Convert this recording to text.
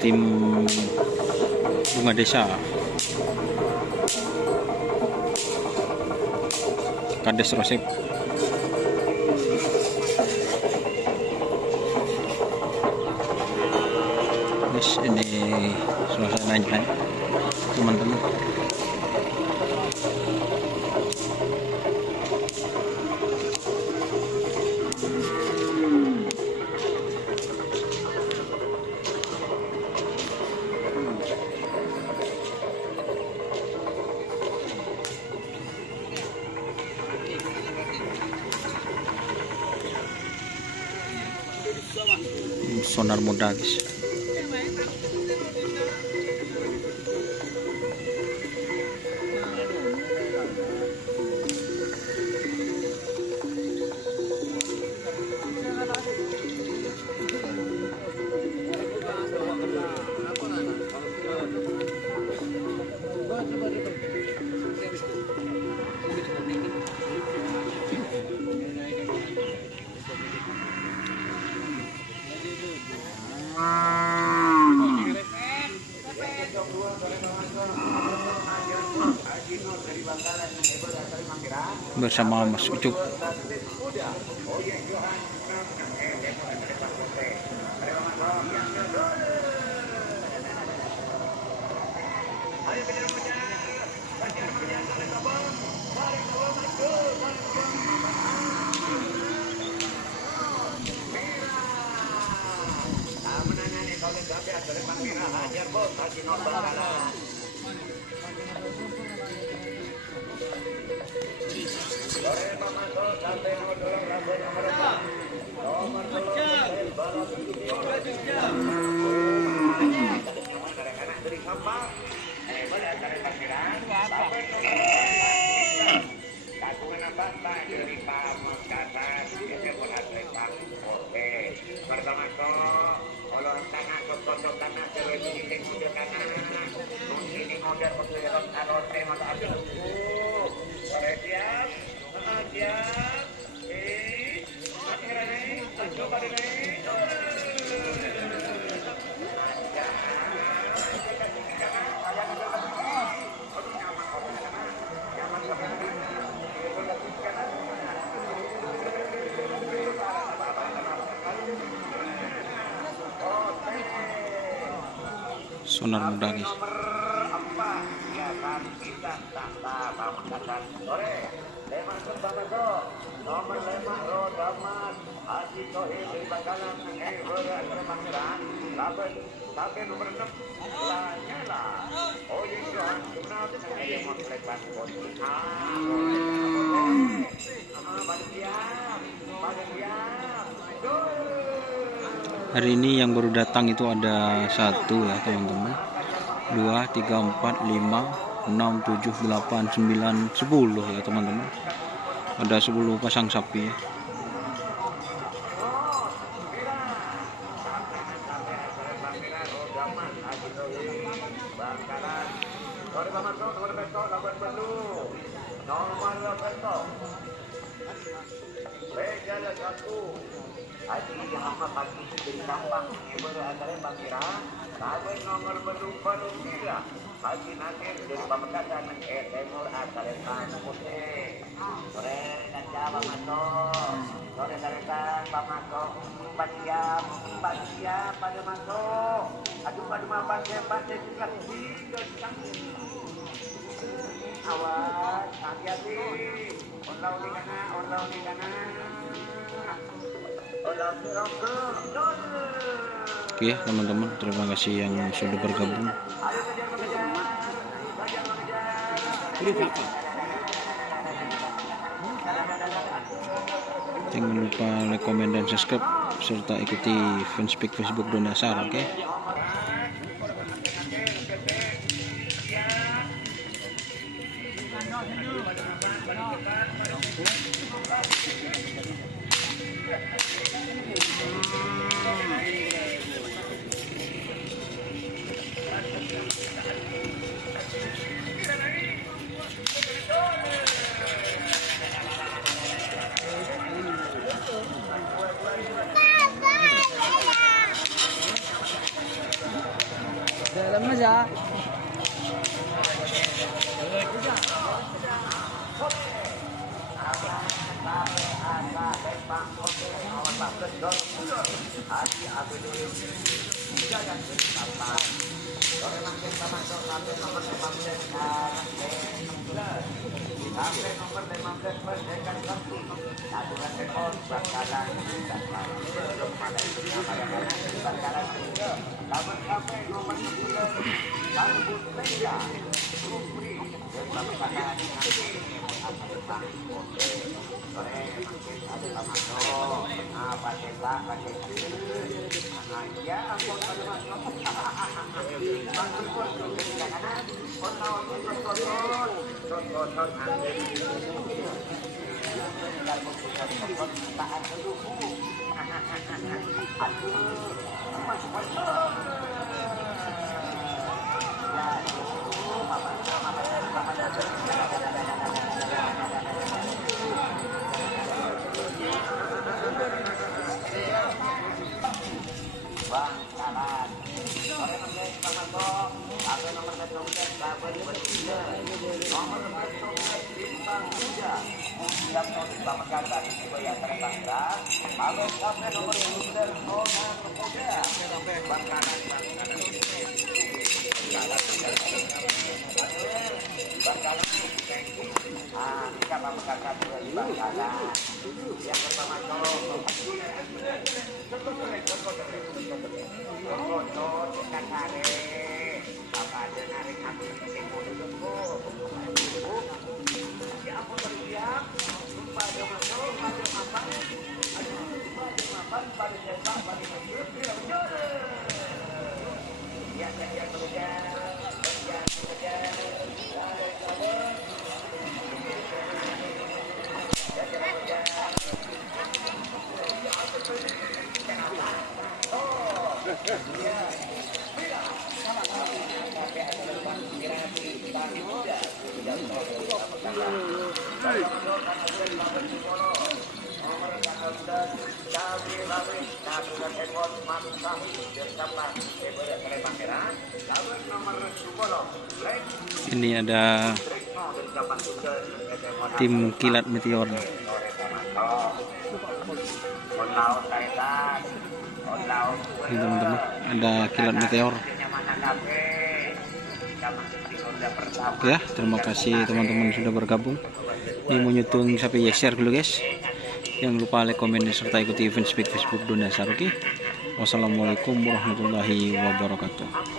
tim bunga desa Kades Rosep. Guys, ini suasananya teman-teman. Sonar muda guys. Bersama Mas Ucup. Sonar muda guys. Hari ini yang baru datang itu ada 1 ya teman-teman, 2, 3, 4, 5, 6, 7, 8, 9, 10 ya teman-teman. Ada 10 pasang sapi ya. Awas, hati-hati. Online di kana. Oke teman-teman, terima kasih yang sudah bergabung. Jangan lupa like, komen, dan subscribe serta ikuti fanspage Facebook Donasar. Oke. aja. Ini ada tim kilat meteor. Ini teman-teman, ada kilat meteor. Oke ya, terima kasih teman-teman sudah bergabung. Ini mau nyetun sampai share dulu guys. Jangan lupa like, komen, serta ikuti event speak Facebook Donasar. Oke. Wassalamualaikum warahmatullahi wabarakatuh.